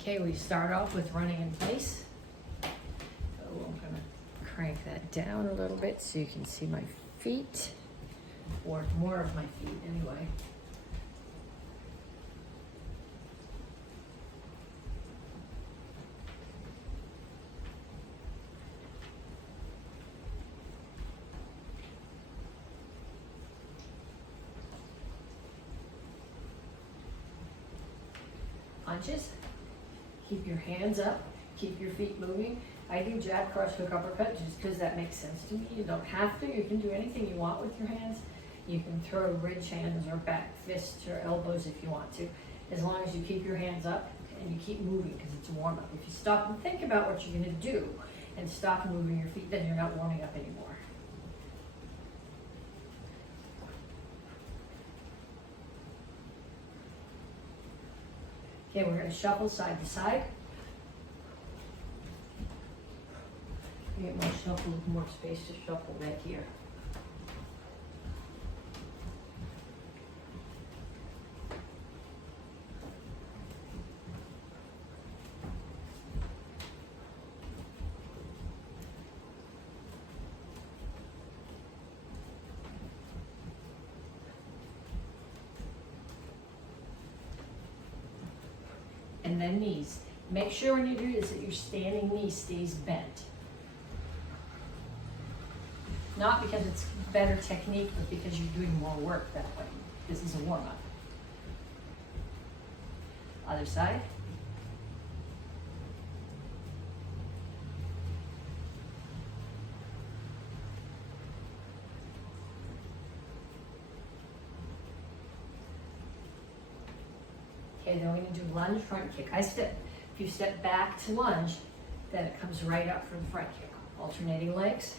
Okay, we start off with running in place. So I'm gonna crank that down a little bit so you can see my feet, or more of my feet anyway. Punches. Keep your hands up, keep your feet moving. I do jab, cross, hook, uppercut just because that makes sense to me. You don't have to. You can do anything you want with your hands. You can throw ridge hands or back fists or elbows if you want to, as long as you keep your hands up and you keep moving because it's a warm-up. If you stop and think about what you're going to do and stop moving your feet, then you're not warming up anymore. Okay, we're going to shuffle side to side. Get more shuffle with more space to shuffle back here. And then knees. Make sure when you do this that your standing knee stays bent. Not because it's better technique, but because you're doing more work that way. This is a warm-up. Other side. Okay, then we're going to do lunge, front kick. If you step back to lunge, then it comes right up for the front kick. Alternating legs.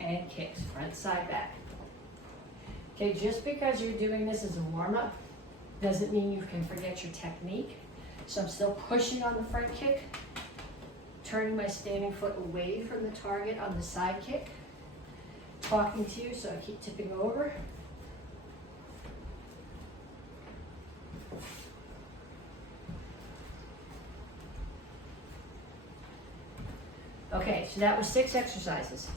And kicks, front, side, back. Okay, just because you're doing this as a warm-up doesn't mean you can forget your technique. So I'm still pushing on the front kick, turning my standing foot away from the target on the side kick, talking to you so I keep tipping over. Okay, so that was 6 exercises.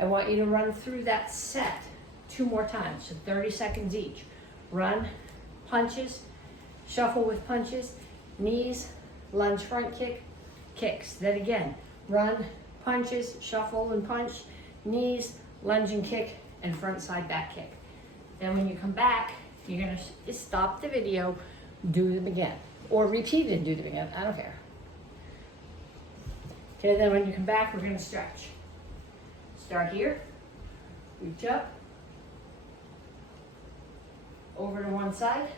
I want you to run through that set 2 more times, so 30 seconds each. Run, punches, shuffle with punches, knees, lunge, front kick, kicks. Then again, run, punches, shuffle and punch, knees, lunge and kick, and front, side, back kick. Then when you come back, you're gonna just stop the video, do them again. Or repeat it and do them again, I don't care. Okay, then when you come back, we're gonna stretch. Start here, reach up, over to one side,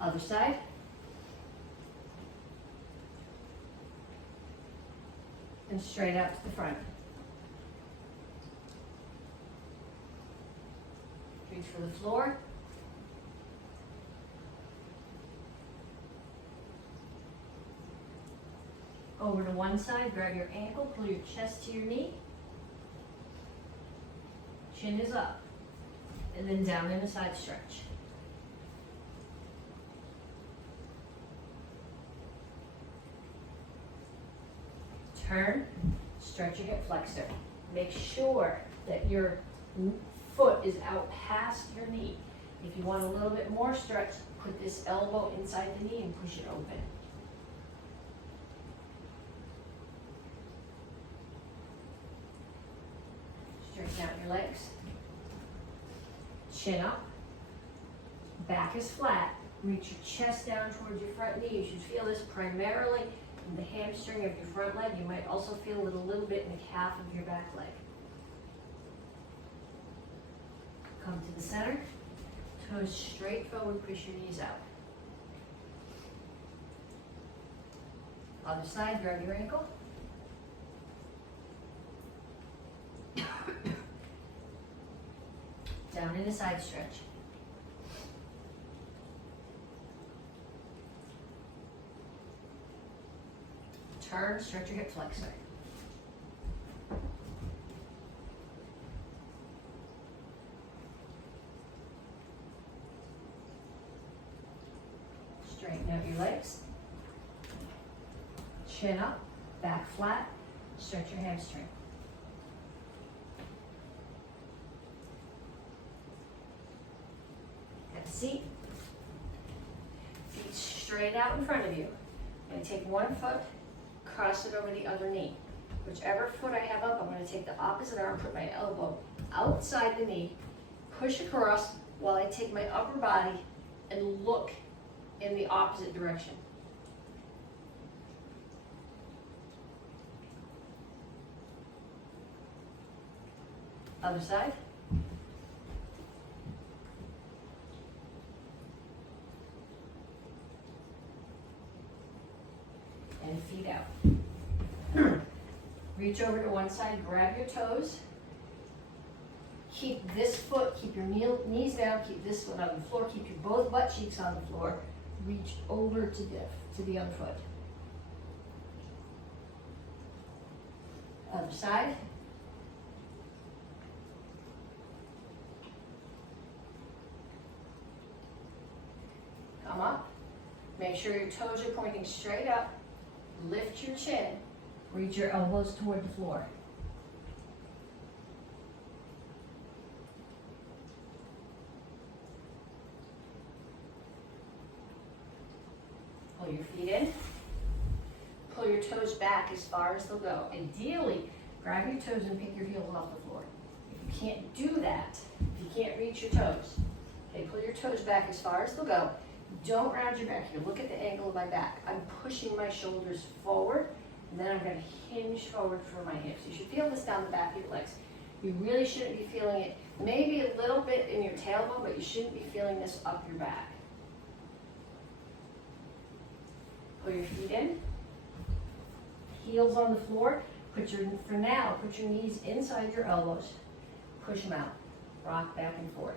other side, and straight out to the front. Reach for the floor. Over to one side, grab your ankle, pull your chest to your knee. Chin is up. And then down in a side stretch. Turn, stretch your hip flexor. Make sure that your foot is out past your knee. If you want a little bit more stretch, put this elbow inside the knee and push it open. Straighten out your legs. Chin up. Back is flat. Reach your chest down towards your front knee. You should feel this primarily in the hamstring of your front leg. You might also feel it a little bit in the calf of your back leg. Come to the center. Toes straight forward. Push your knees out. Other side, grab your ankle. Down in a side stretch. Turn, stretch your hip flexor. Straighten out your legs. Chin up, back flat, stretch your hamstring. Have a seat. Feet straight out in front of you. I'm going to take one foot, cross it over the other knee. Whichever foot I have up, I'm going to take the opposite arm, put my elbow outside the knee, push across while I take my upper body and look in the opposite direction. Other side. And feet out. Reach over to one side, grab your toes. Keep this foot, keep your knees down, keep this foot on the floor, keep your both butt cheeks on the floor. Reach over to the other foot. Other side. Come up. Make sure your toes are pointing straight up. Lift your chin. Reach your elbows toward the floor. Pull your feet in. Pull your toes back as far as they'll go. Ideally, grab your toes and pick your heels off the floor. If you can't do that, if you can't reach your toes, okay, pull your toes back as far as they'll go. Don't round your back here. Look at the angle of my back. I'm pushing my shoulders forward, and then I'm going to hinge forward for my hips. You should feel this down the back of your legs. You really shouldn't be feeling it, maybe a little bit in your tailbone, but you shouldn't be feeling this up your back. Pull your feet in. Heels on the floor. For now, put your knees inside your elbows. Push them out. Rock back and forth.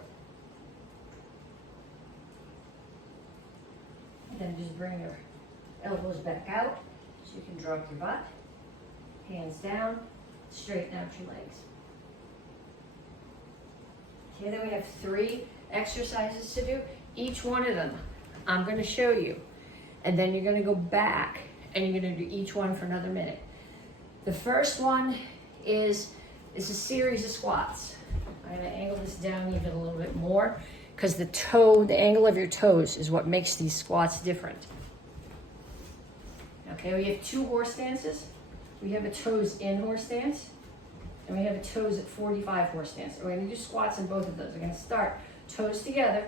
Then just bring your elbows back out so you can drop your butt. Hands down, straighten out your legs. Okay, then we have 3 exercises to do. Each one of them I'm going to show you. And then you're going to go back and you're going to do each one for another minute. The first one is a series of squats. I'm going to angle this down even a little bit more, because the angle of your toes is what makes these squats different. Okay, we have 2 horse stances. We have a toes in horse stance, and we have a toes at 45 horse stance. And we're gonna do squats in both of those. We're gonna start toes together,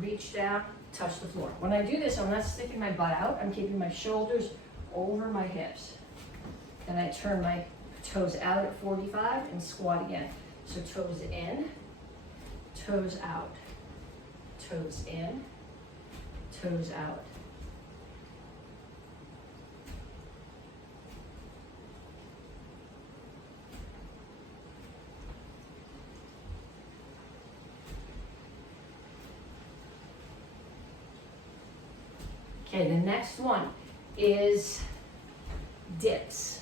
reach down, touch the floor. When I do this, I'm not sticking my butt out. I'm keeping my shoulders over my hips. Then I turn my toes out at 45 and squat again. So toes in, toes out. Toes in, toes out. Okay, the next one is dips.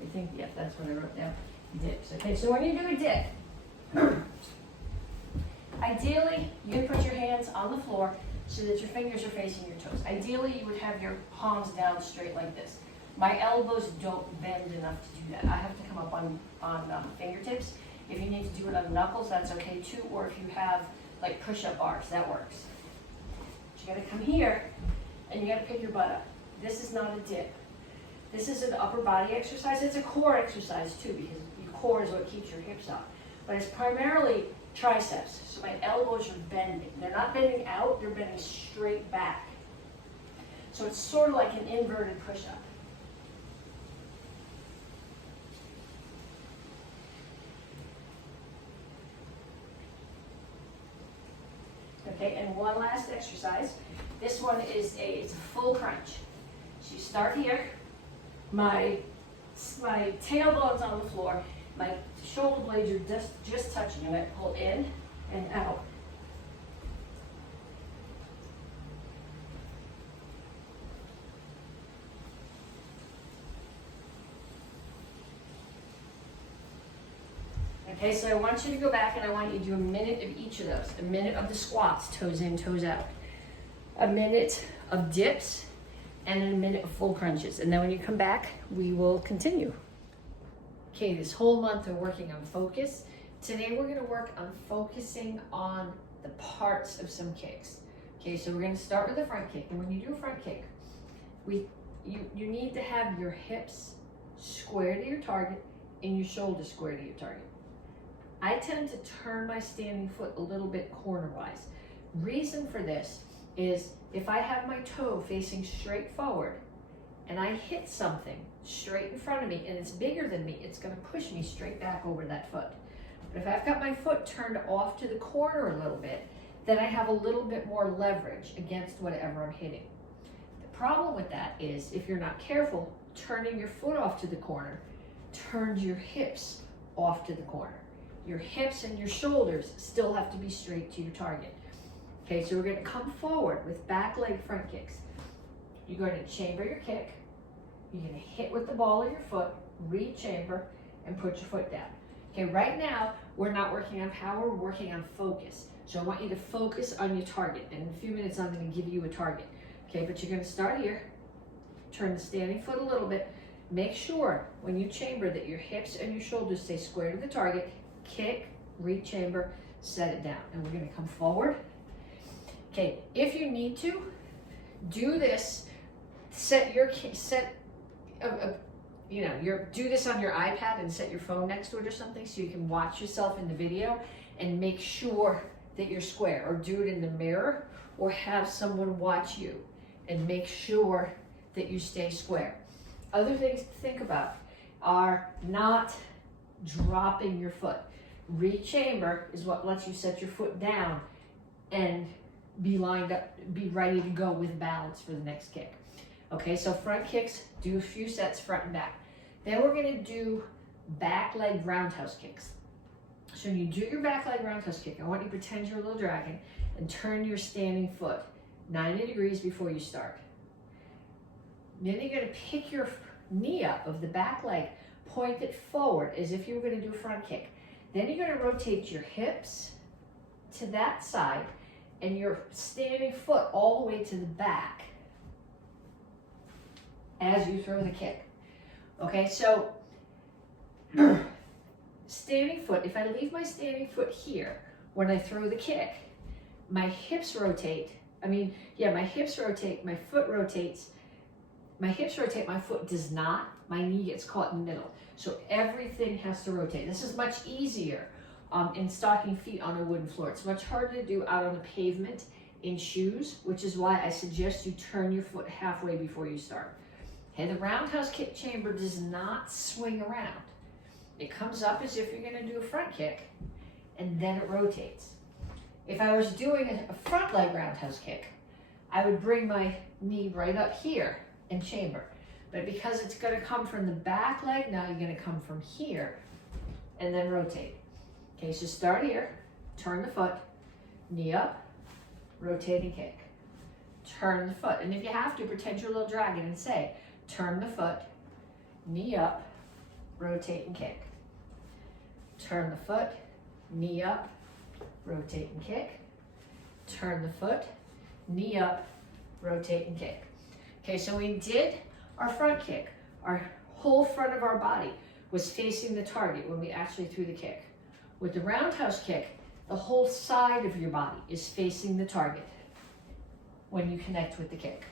I think, yeah, that's what I wrote down. Dips. Okay, so when you do a dip, ideally, you put your hands on the floor so that your fingers are facing your toes. Ideally, you would have your palms down straight like this. My elbows don't bend enough to do that. I have to come up on fingertips. If you need to do it on knuckles, that's okay too. Or if you have like push-up bars, that works. But you gotta come here and you gotta pick your butt up. This is not a dip. This is an upper body exercise. It's a core exercise too, because your core is what keeps your hips up. But it's primarily triceps. So my elbows are bending. They're not bending out, they're bending straight back. So it's sort of like an inverted push-up. Okay, and one last exercise. This one is it's a full crunch. So you start here, My tailbone's on the floor. My shoulder blades are just touching. I'm going to pull in and out. Okay, so I want you to go back and I want you to do a minute of each of those. A minute of the squats, toes in, toes out. A minute of dips, and a minute of full crunches. And then when you come back, we will continue. Okay, this whole month we're working on focus. Today we're gonna work on focusing on the parts of some kicks. Okay, so we're gonna start with the front kick. And when you do a front kick, you need to have your hips square to your target and your shoulders square to your target. I tend to turn my standing foot a little bit corner-wise. Reason for this is if I have my toe facing straight forward and I hit something straight in front of me and it's bigger than me, it's gonna push me straight back over that foot. But if I've got my foot turned off to the corner a little bit, then I have a little bit more leverage against whatever I'm hitting. The problem with that is if you're not careful, turning your foot off to the corner turns your hips off to the corner. Your hips and your shoulders still have to be straight to your target. Okay, so we're gonna come forward with back leg front kicks. You're going to chamber your kick. You're gonna hit with the ball of your foot, re-chamber, and put your foot down. Okay, right now, we're not working on power, we're working on focus. So I want you to focus on your target. And in a few minutes, I'm gonna give you a target. Okay, but you're gonna start here, turn the standing foot a little bit. Make sure when you chamber that your hips and your shoulders stay square to the target. Kick, re-chamber, set it down. And we're gonna come forward. Okay, if you need to, do this, do this on your iPad and set your phone next to it or something so you can watch yourself in the video and make sure that you're square, or do it in the mirror or have someone watch you and make sure that you stay square. Other things to think about are not dropping your foot. Re-chamber is what lets you set your foot down and be lined up, be ready to go with balance for the next kick. Okay, so front kicks, do a few sets front and back. Then we're gonna do back leg roundhouse kicks. So when you do your back leg roundhouse kick, I want you to pretend you're a little dragon and turn your standing foot 90 degrees before you start. Then you're gonna pick your knee up of the back leg, point it forward as if you were gonna do a front kick. Then you're gonna rotate your hips to that side and your standing foot all the way to the back as you throw the kick. Okay, so standing foot, if I leave my standing foot here when I throw the kick, my hips rotate, my hips rotate, my foot rotates, my hips rotate, my foot does not, my knee gets caught in the middle. So everything has to rotate. This is much easier in stocking feet on a wooden floor. It's much harder to do out on the pavement in shoes, which is why I suggest you turn your foot halfway before you start. Okay, the roundhouse kick chamber does not swing around. It comes up as if you're gonna do a front kick, and then it rotates. If I was doing a front leg roundhouse kick, I would bring my knee right up here and chamber. But because it's gonna come from the back leg, now you're gonna come from here and then rotate. Okay, so start here, turn the foot, knee up, rotate and kick. Turn the foot, and if you have to, pretend you're a little dragon and say, turn the foot, knee up, rotate and kick. Turn the foot, knee up, rotate and kick. Turn the foot, knee up, rotate and kick. Okay, so we did our front kick. Our whole front of our body was facing the target when we actually threw the kick. With the roundhouse kick, the whole side of your body is facing the target when you connect with the kick.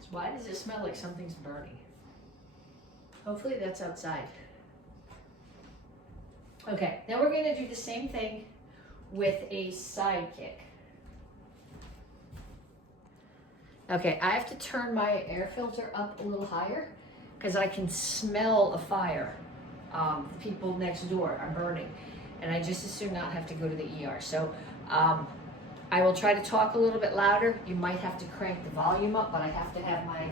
So why does it smell like something's burning? Hopefully that's outside. Okay, now we're gonna do the same thing with a side kick. Okay, I have to turn my air filter up a little higher because I can smell a fire. The people next door are burning, and I just as soon not have to go to the ER. So I will try to talk a little bit louder. You might have to crank the volume up, but I have to have my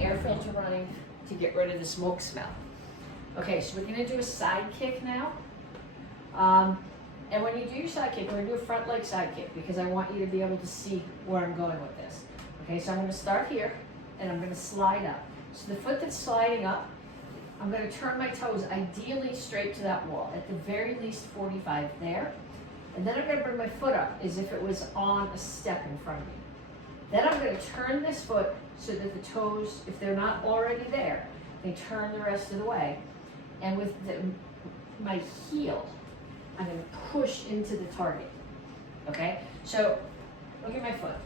air filter running to get rid of the smoke smell. Okay, so we're gonna do a side kick now. And when you do your side kick, we're gonna do a front leg side kick because I want you to be able to see where I'm going with this. Okay, so I'm gonna start here and I'm gonna slide up. So the foot that's sliding up, I'm gonna turn my toes ideally straight to that wall, at the very least 45 there. And then I'm gonna bring my foot up as if it was on a step in front of me. Then I'm gonna turn this foot so that the toes, if they're not already there, they turn the rest of the way. And with my heel, I'm gonna push into the target, okay? So, look at my foot.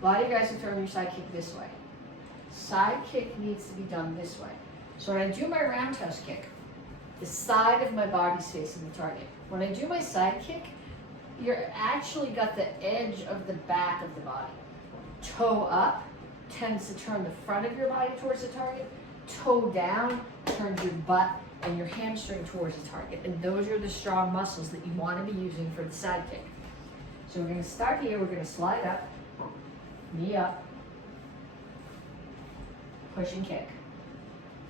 A lot of you guys are throwing your side kick this way. Side kick needs to be done this way. So when I do my roundhouse kick, the side of my body's facing the target. When I do my side kick, you're actually got the edge of the back of the body. Toe up tends to turn the front of your body towards the target. Toe down turns your butt and your hamstring towards the target. And those are the strong muscles that you want to be using for the side kick. So we're going to start here. We're going to slide up, knee up, push and kick.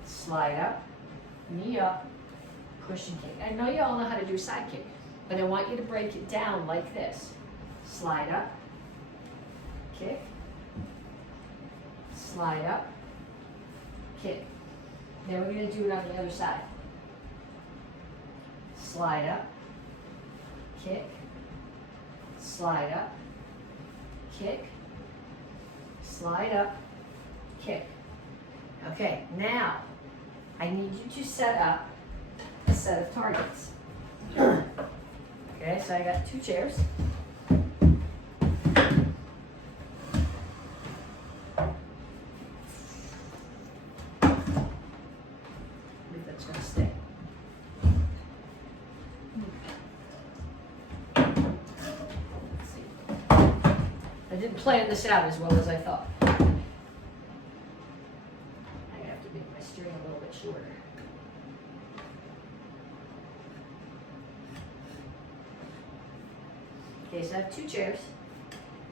Slide up, knee up, push and kick. I know you all know how to do a side kick, but I want you to break it down like this. Slide up, kick, slide up, kick. Then we're going to do it on the other side. Slide up, kick, slide up, kick, slide up, kick. Okay, now I need you to set up a set of targets. Okay, so I got 2 chairs. I believe that's going to stay. Let's see. I didn't plan this out as well as I thought. A little bit shorter. Okay, so I have 2 chairs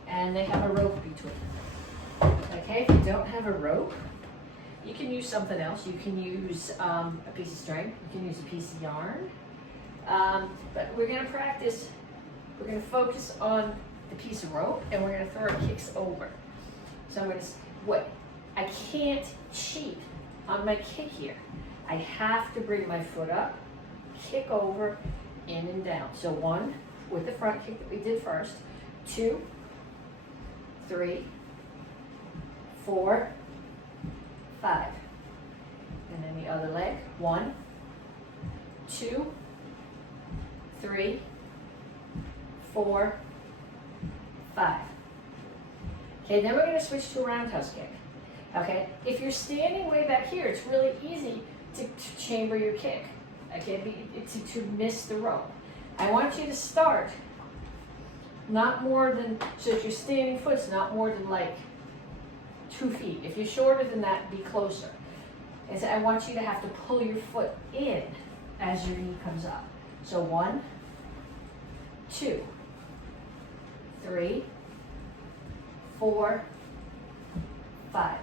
and they have a rope between them. Okay, if you don't have a rope, you can use something else. You can use a piece of string, you can use a piece of yarn. But we're going to practice, we're going to focus on the piece of rope and we're going to throw our kicks over. So I'm going to, I can't cheat on my kick here. I have to bring my foot up, kick over, in and down. So 1 with the front kick that we did first, 2, 3, 4, 5. And then the other leg, 1, 2, 3, 4, 5. Okay, then we're going to switch to a roundhouse kick. Okay, if you're standing way back here, it's really easy to chamber your kick, okay, to miss the rope. I want you to start not more than, so if you're standing foot's not more than like 2 feet. If you're shorter than that, be closer. And so I want you to have to pull your foot in as your knee comes up. So 1, 2, 3, 4, 5.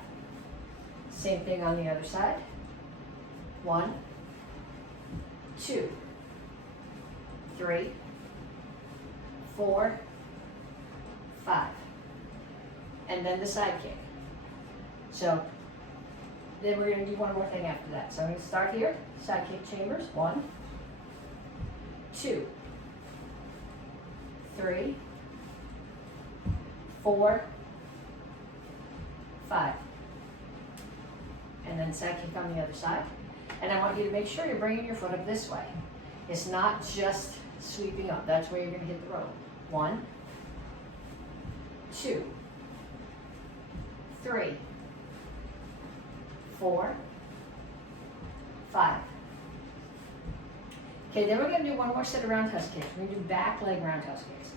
Same thing on the other side. 1, 2, 3, 4, 5. And then the side kick. So then we're going to do one more thing after that. So I'm going to start here, side kick chambers. 1, 2, 3, 4, 5. And then side kick on the other side. And I want you to make sure you're bringing your foot up this way. It's not just sweeping up. That's where you're going to hit the rope. 1, 2, 3, 4, 5. Okay, then we're going to do one more set of roundhouse kicks. We're going to do back leg roundhouse kicks.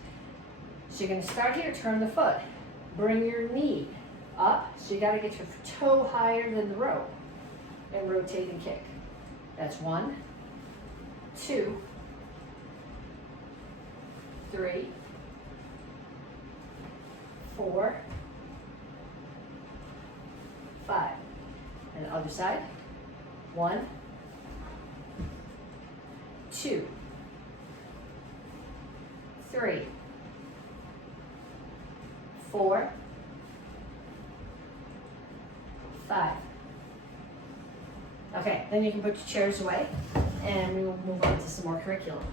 So you're going to start here, turn the foot. Bring your knee up, so you got to get your toe higher than the rope and rotate and kick. That's 1, 2, 3, 4, 5. And the other side. 1, 2, 3, 4, 5. Okay, then you can put your chairs away and we will move on to some more curriculum.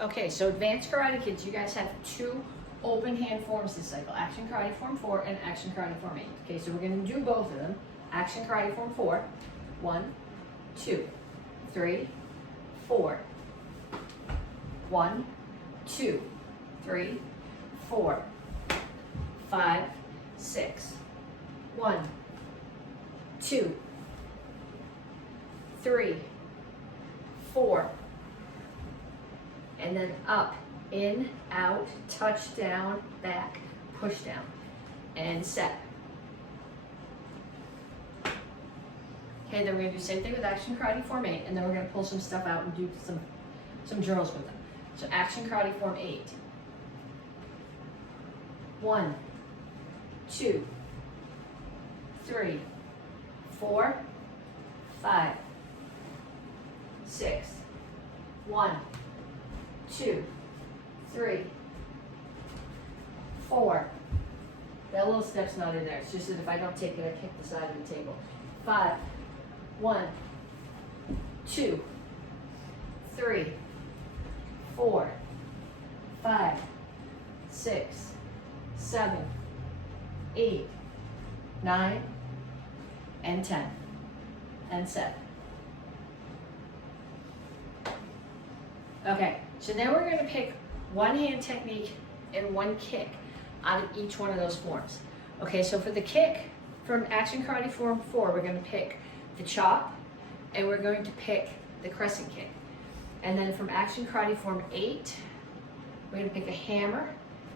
Okay, so advanced karate kids, you guys have 2 open hand forms this cycle. Action karate form 4 and action karate form 8. Okay, so we're going to do both of them. Action karate form 4. 1, 2, 3, 4. 1, 2, 3, 4, 5, 6. 1, 2, 3, 4. And then up, in, out, touch down, back, push down, and set. Okay, then we're gonna do the same thing with action karate form 8, and then we're gonna pull some stuff out and do some drills with them. So action karate form 8. 1, 2, 3, 4, 5, 6. 1, 2, 3, 4. That little step's not in there. It's just that if I don't take it, I kick the side of the table. 5. 1, 2, 3, 4, 5, 6, 7, 8, 9, and 10. And set. Okay, so now we're going to pick one hand technique and one kick out of each one of those forms. Okay, so for the kick, from action karate form 4, we're going to pick the chop, and we're going to pick the crescent kick. And then from action karate form 8, we're going to pick a hammer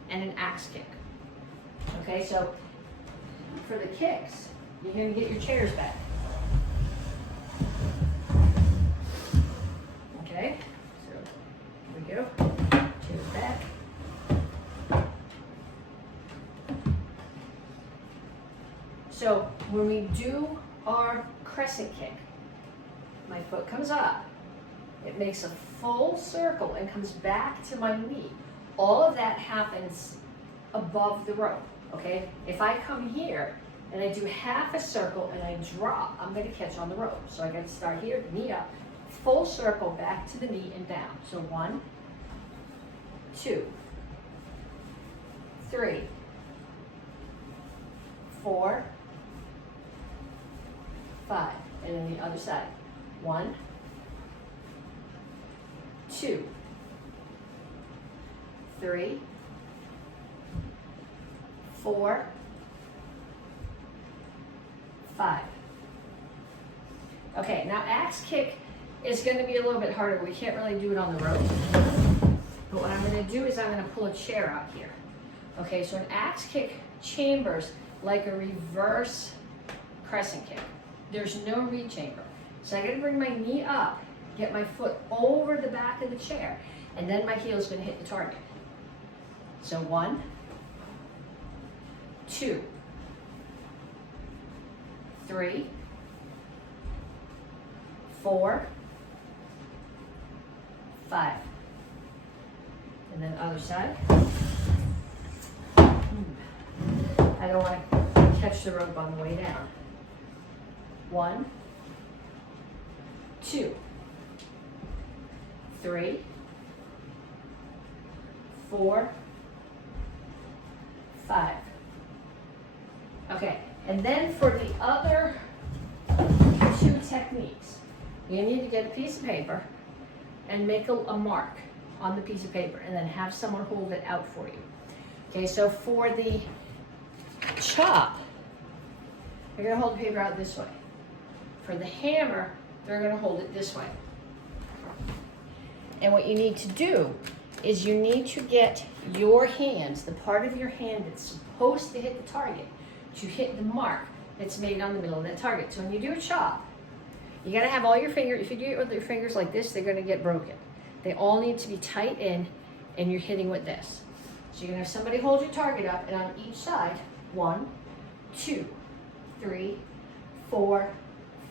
and an axe kick. Okay, so for the kicks, you're going to get your chairs back. Okay, so here we go. Chairs back. So when we do our crescent kick, my foot comes up, it makes a full circle and comes back to my knee. All of that happens above the rope, okay? If I come here and I do half a circle and I drop, I'm gonna catch on the rope. So I gotta start here, knee up, full circle back to the knee and down. So 1, 2, 3, 4, 5, and then the other side. 1, 2, 3, 4, 5. Okay, now axe kick is going to be a little bit harder. We can't really do it on the rope. But what I'm going to do is I'm going to pull a chair out here. Okay, so an axe kick chambers like a reverse crescent kick. There's no rechamber. So I got to bring my knee up, get my foot over the back of the chair, and then my heel is going to hit the target. So 1, 2, 3, 4, 5. And then other side. I don't want to catch the rope on the way down. 1, 2, 3, 4, 5. Okay, and then for the other 2 techniques, you need to get a piece of paper and make a mark on the piece of paper and then have someone hold it out for you. Okay, so for the chop, you're going to hold the paper out this way. For the hammer, they're going to hold it this way. And what you need to do is you need to get your hands, the part of your hand that's supposed to hit the target, to hit the mark that's made on the middle of that target. So when you do a chop, you got to have all your fingers. If you do it with your fingers like this, they're going to get broken. They all need to be tight in, and you're hitting with this. So you're gonna have somebody hold your target up, and on each side, 1, 2, 3, 4,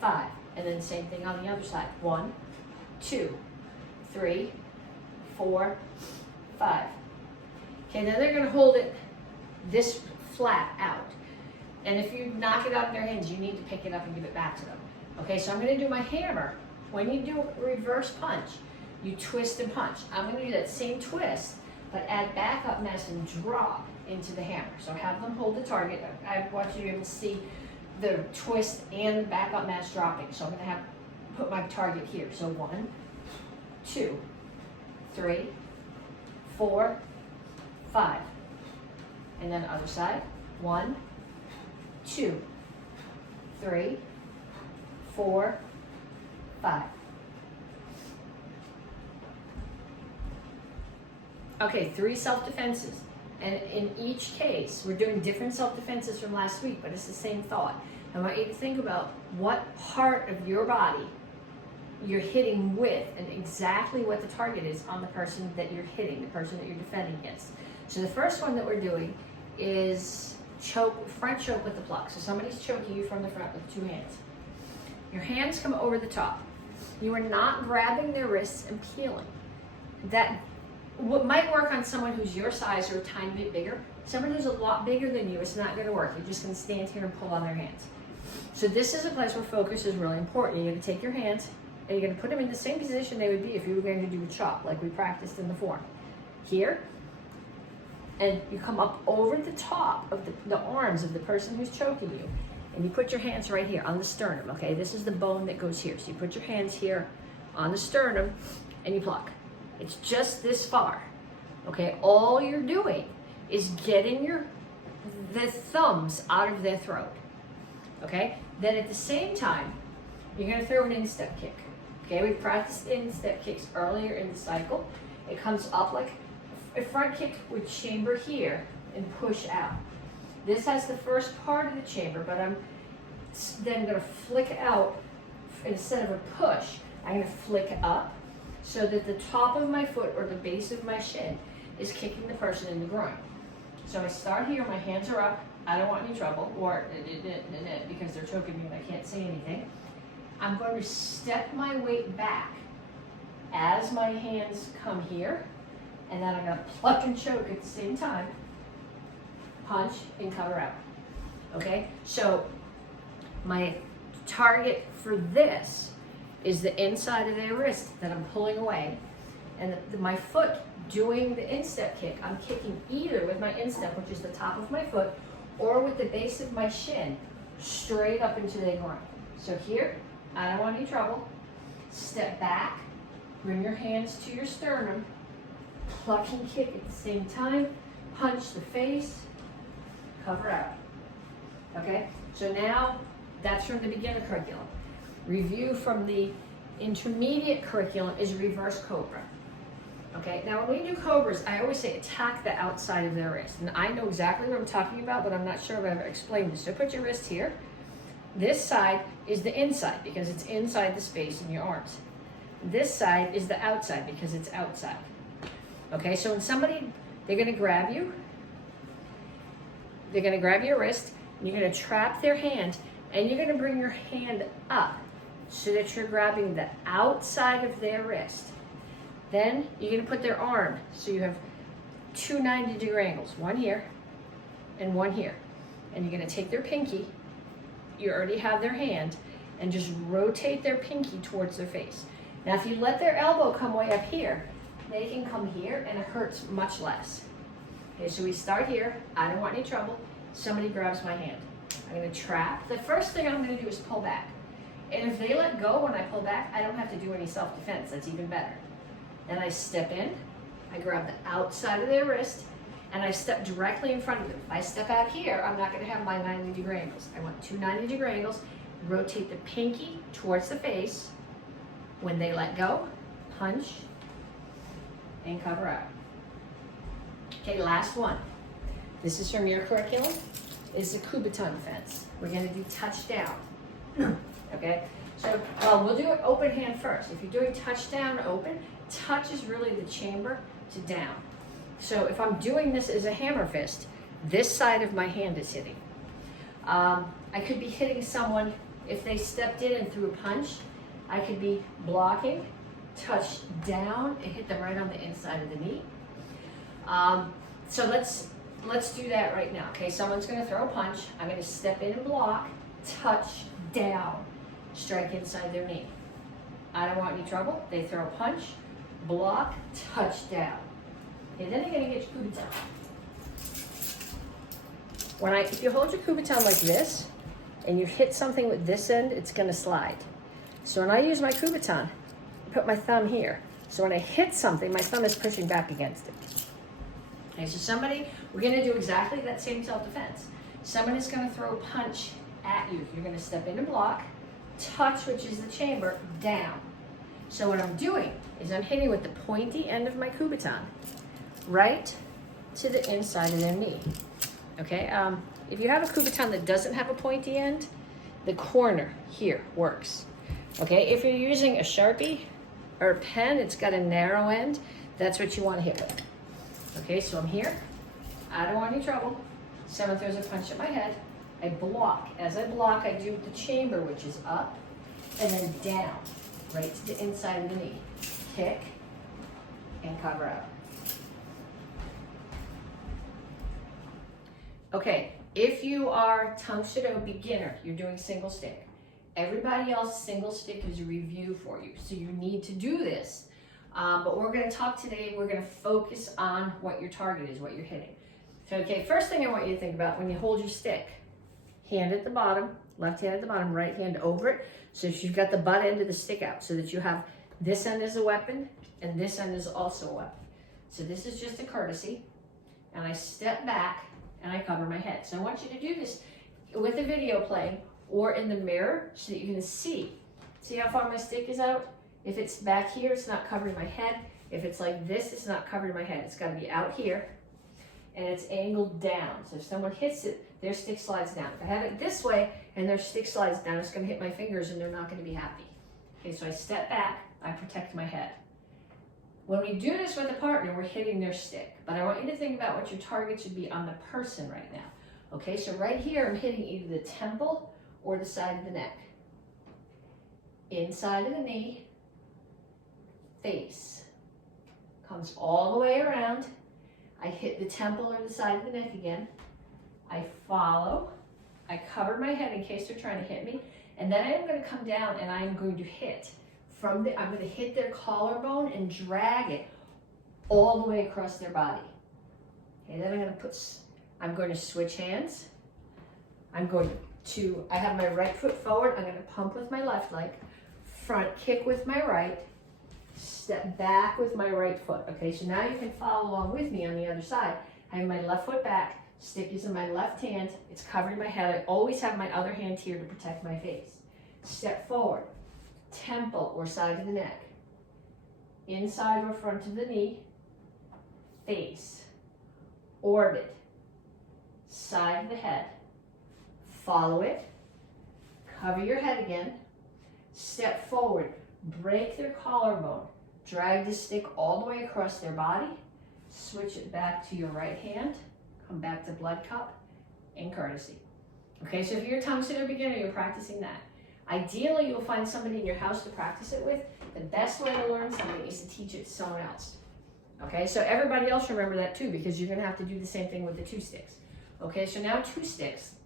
5. And then same thing on the other side. 1, 2, 3, 4, 5. Okay, then they're gonna hold it this flat out. And if you knock it out in their hands, you need to pick it up and give it back to them. Okay, so I'm gonna do my hammer. When you do a reverse punch, you twist and punch. I'm gonna do that same twist, but add back up mass and drop into the hammer. So have them hold the target. I want you to be able to see the twist and the back up mass dropping. So I'm gonna put my target here. So 1, 2, 3, 4, 5. And then other side. 1, 2, 3, 4, 5. Okay, 3 self-defenses. And in each case, we're doing different self-defenses from last week, but it's the same thought. I want you to think about what part of your body you're hitting with and exactly what the target is on the person that you're hitting, the person that you're defending against. So the first one that we're doing is front choke with the pluck. So somebody's choking you from the front with 2 hands. Your hands come over the top. You are not grabbing their wrists and peeling. That what might work on someone who's your size or a tiny bit bigger. Someone who's a lot bigger than you, it's not going to work. You're just going to stand here and pull on their hands. So this is a place where focus is really important. You're going to take your hands and you're going to put them in the same position they would be if you were going to do a chop, like we practiced in the form. Here, and you come up over the top of the arms of the person who's choking you, and you put your hands right here on the sternum, okay? This is the bone that goes here. So you put your hands here on the sternum and you pluck. It's just this far, okay? All you're doing is getting the thumbs out of their throat, okay? Then at the same time, you're gonna throw an instep kick, okay? We practiced instep kicks earlier in the cycle. It comes up like a front kick with chamber here and push out. This has the first part of the chamber, but I'm then gonna flick out. Instead of a push, I'm gonna flick up so that the top of my foot or the base of my shin is kicking the person in the groin. So I start here, my hands are up, I don't want any trouble, or because they're choking me and I can't say anything. I'm going to step my weight back as my hands come here, and then I'm going to pluck and choke at the same time, punch and cover out. Okay, so my target for this is the inside of their wrist that I'm pulling away, and my foot doing the instep kick, I'm kicking either with my instep, which is the top of my foot, or with the base of my shin straight up into their groin. So here, I don't want any trouble. Step back, bring your hands to your sternum, pluck and kick at the same time, punch the face, cover out. Okay, so now that's from the beginner curriculum. Review from the intermediate curriculum is reverse cobra. Okay, now when we do cobras, I always say attack the outside of their wrist. And I know exactly what I'm talking about, but I'm not sure if I've ever explained this. So put your wrist here. This side is the inside because it's inside the space in your arms. This side is the outside because it's outside. Okay, so when they're gonna grab you, they're gonna grab your wrist, and you're gonna trap their hand, and you're gonna bring your hand up so that you're grabbing the outside of their wrist. Then you're gonna put their arm, so you have 2 90-degree angles, one here and one here. And you're gonna take their pinky, you already have their hand, and just rotate their pinky towards their face. Now if you let their elbow come way up here, they can come here and it hurts much less. Okay, so we start here, I don't want any trouble, somebody grabs my hand. I'm gonna trap. The first thing I'm gonna do is pull back. And if they let go when I pull back, I don't have to do any self-defense, that's even better. Then I step in, I grab the outside of their wrist, and I step directly in front of them. If I step out here, I'm not gonna have my 90-degree angles. I want 2 90-degree angles, rotate the pinky towards the face. When they let go, punch and cover out. Okay, last one. This is from your curriculum, is the Kubaton fence. We're gonna do touchdown, okay? So, we'll do it open hand first. If you're doing touchdown open, touch is really the chamber to down. So if I'm doing this as a hammer fist, this side of my hand is hitting. I could be hitting someone if they stepped in and threw a punch. I could be blocking, touch down, and hit them right on the inside of the knee. So let's do that right now. Okay, someone's gonna throw a punch. I'm gonna step in and block, touch down, strike inside their knee. I don't want any trouble. They throw a punch, block, touch down. Okay, then you're gonna get your kubutan. If you hold your kubutan like this, and you hit something with this end, it's gonna slide. So when I use my kubutan, I put my thumb here. So when I hit something, my thumb is pushing back against it. Okay, so we're gonna do exactly that same self-defense. Someone is gonna throw a punch at you. You're gonna step in and block, touch, which is the chamber, down. So what I'm doing is I'm hitting with the pointy end of my kubutan right to the inside of their knee. Okay, if you have a kubutan that doesn't have a pointy end, the corner here works. Okay, if you're using a Sharpie or a pen, it's got a narrow end, that's what you want to hit with. Okay, so I'm here, I don't want any trouble. Someone throws a punch at my head, I block. As I block, I do the chamber, which is up and then down, right to the inside of the knee. Kick and cover out. Okay, if you are Tang Soo Do beginner, you're doing single stick. Everybody else single stick is a review for you, so you need to do this. But we're going to talk today, we're going to focus on what your target is, what you're hitting. So, okay, first thing I want you to think about when you hold your stick, hand at the bottom, left hand at the bottom, right hand over it, so that you've got the butt end of the stick out, so that you have this end as a weapon, and this end is also a weapon. So this is just a courtesy, and I step back, and I cover my head. So I want you to do this with the video playing or in the mirror so that you can see. See how far my stick is out? If it's back here, it's not covering my head. If it's like this, it's not covering my head. It's gotta be out here and it's angled down. So if someone hits it, their stick slides down. If I have it this way and their stick slides down, it's gonna hit my fingers and they're not gonna be happy. Okay, so I step back, I protect my head. When we do this with a partner, we're hitting their stick. But I want you to think about what your target should be on the person right now. Okay, so right here, I'm hitting either the temple or the side of the neck. Inside of the knee, face. Comes all the way around. I hit the temple or the side of the neck again. I follow. I cover my head in case they're trying to hit me. And then I am going to come down and I am going to hit. I'm going to hit their collarbone and drag it all the way across their body. Okay, then I'm going to switch hands. I have my right foot forward. I'm going to pump with my left leg, front kick with my right, step back with my right foot. Okay, so now you can follow along with me on the other side. I have my left foot back, stick is in my left hand, it's covering my head. I always have my other hand here to protect my face. Step forward. Temple or side of the neck, inside or front of the knee, face, orbit, side of the head, follow it, cover your head again, step forward, break their collarbone, drag the stick all the way across their body, switch it back to your right hand, come back to blood cup, and courtesy. Okay, so if you're a Tang Soo Do beginner, you're practicing that. Ideally, you'll find somebody in your house to practice it with. The best way to learn something is to teach it to someone else. Okay, so everybody else remember that too, because you're gonna have to do the same thing with the two sticks. Okay, so now two sticks.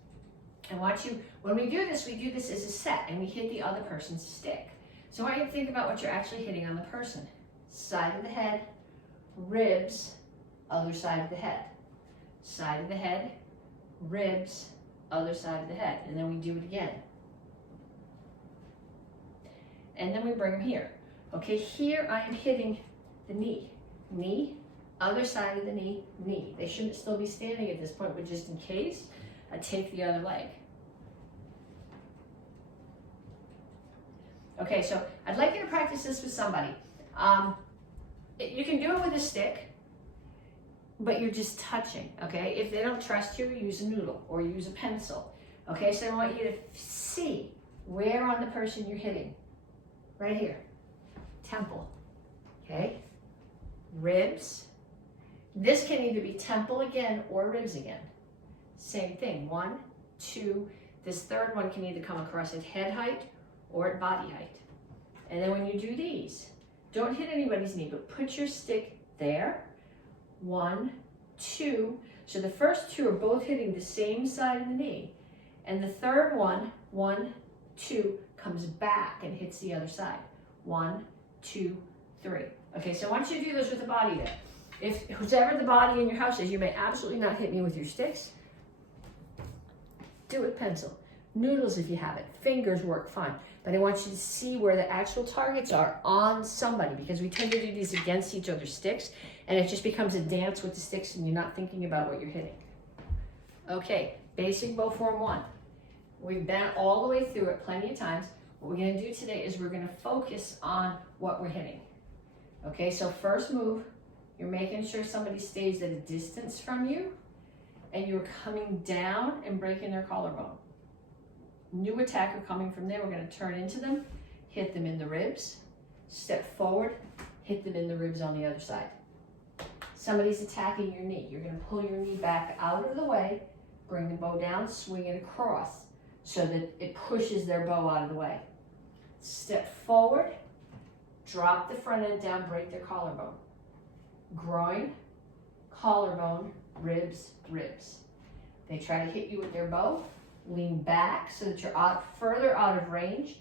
I want you, when we do this as a set and we hit the other person's stick. So I want you to think about what you're actually hitting on the person. Side of the head, ribs, other side of the head. Side of the head, ribs, other side of the head. And then we do it again. And then we bring them here. Okay, here I am hitting the knee. Knee, other side of the knee, knee. They shouldn't still be standing at this point, but just in case, I take the other leg. Okay, so I'd like you to practice this with somebody. You can do it with a stick, but you're just touching, okay? If they don't trust you, use a noodle or use a pencil. Okay, so I want you to see where on the person you're hitting. Right here, temple, okay? Ribs. This can either be temple again or ribs again. Same thing, 1, 2. This third one can either come across at head height or at body height. And then when you do these, don't hit anybody's knee, but put your stick there. 1, 2. So the first 2 are both hitting the same side of the knee. And the third one, 1, 2, comes back and hits the other side. 1, 2, 3. Okay, so I want you to do those with the body there. If whoever the body in your house is, you may absolutely not hit me with your sticks. Do it pencil. Noodles if you have it. Fingers work fine. But I want you to see where the actual targets are on somebody, because we tend to do these against each other's sticks and it just becomes a dance with the sticks and you're not thinking about what you're hitting. Okay, basic bow form 1. We've been all the way through it plenty of times. What we're going to do today is we're going to focus on what we're hitting. Okay, so first move, you're making sure somebody stays at a distance from you and you're coming down and breaking their collarbone. New attacker coming from there, we're going to turn into them, hit them in the ribs, step forward, hit them in the ribs on the other side. Somebody's attacking your knee. You're going to pull your knee back out of the way, bring the bow down, swing it across so that it pushes their bow out of the way. Step forward, drop the front end down, break their collarbone. Groin, collarbone, ribs, ribs. They try to hit you with their bow. Lean back so that you're further out of range.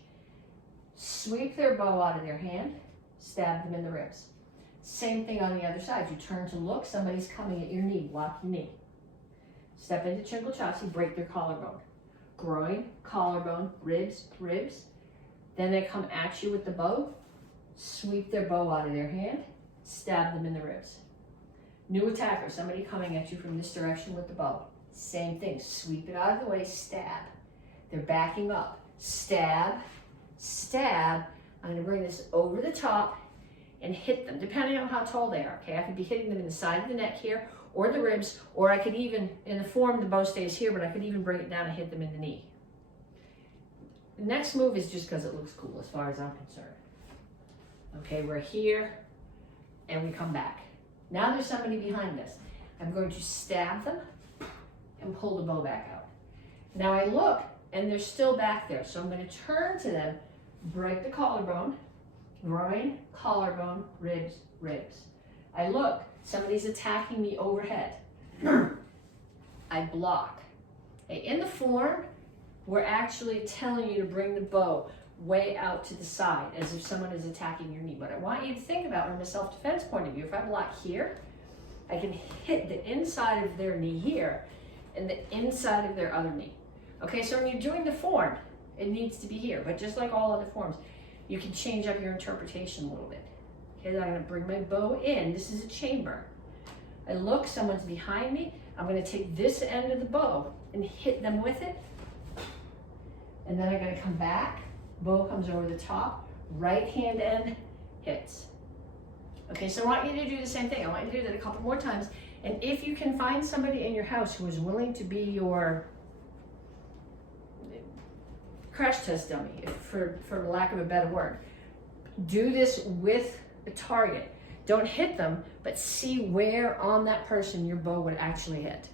Sweep their bow out of their hand. Stab them in the ribs. Same thing on the other side. You turn to look. Somebody's coming at your knee. Block your knee. Step into Chingle Chassi. Break their collarbone. Groin, collarbone, ribs, ribs. Then they come at you with the bow. Sweep their bow out of their hand. Stab them in the ribs. New attacker. Somebody coming at you from this direction with the bow. Same thing, sweep it out of the way, stab. They're backing up, stab, stab. I'm gonna bring this over the top and hit them, depending on how tall they are, okay? I could be hitting them in the side of the neck here, or the ribs, or I could even, in the form, the bow stays here, but I could even bring it down and hit them in the knee. The next move is just because it looks cool as far as I'm concerned. Okay, we're here, and we come back. Now there's somebody behind us. I'm going to stab them, and pull the bow back out. Now I look and they're still back there. So I'm going to turn to them, break the collarbone, groin, collarbone, ribs, ribs. I look, somebody's attacking me overhead. I block. In the form, we're actually telling you to bring the bow way out to the side as if someone is attacking your knee. But I want you to think about from a self-defense point of view, if I block here, I can hit the inside of their knee here and the inside of their other knee. Okay, so when you're doing the form, it needs to be here, but just like all other forms, you can change up your interpretation a little bit. Okay, then I'm gonna bring my bow in. This is a chamber. I look, someone's behind me. I'm gonna take this end of the bow and hit them with it. And then I'm gonna come back, bow comes over the top, right hand end hits. Okay, so I want you to do the same thing. I want you to do that a couple more times. And if you can find somebody in your house who is willing to be your crash test dummy, for lack of a better word, do this with a target. Don't hit them, but see where on that person your bow would actually hit.